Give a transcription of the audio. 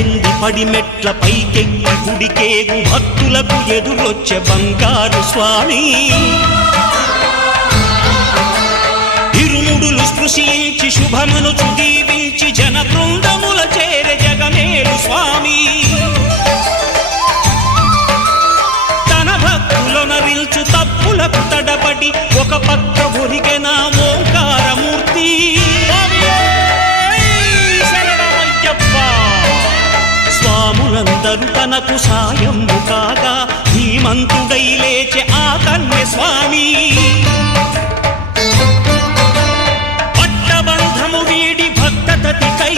పల్లెంది పడిమెట్ల పైకెక్కి గుడికేగు భక్తులకు ఎదురొచ్చే బంగారు స్వామి ఇరుముడులు స్పృశించి శుభమనుచు దీవించి జన బృందముల చేరే జగమేలు స్వామి తన భక్తులొనరిల్చు తప్పులకు తడబడి ఒక పక్క ఒరిగెన ఓంకారమూర్తి స్వాములందరూ తనకు సాయము కాగా ధీమంతుడై లేచే ఆ కన్య స్వామి పట్టబంధము వీడి భక్తతతికై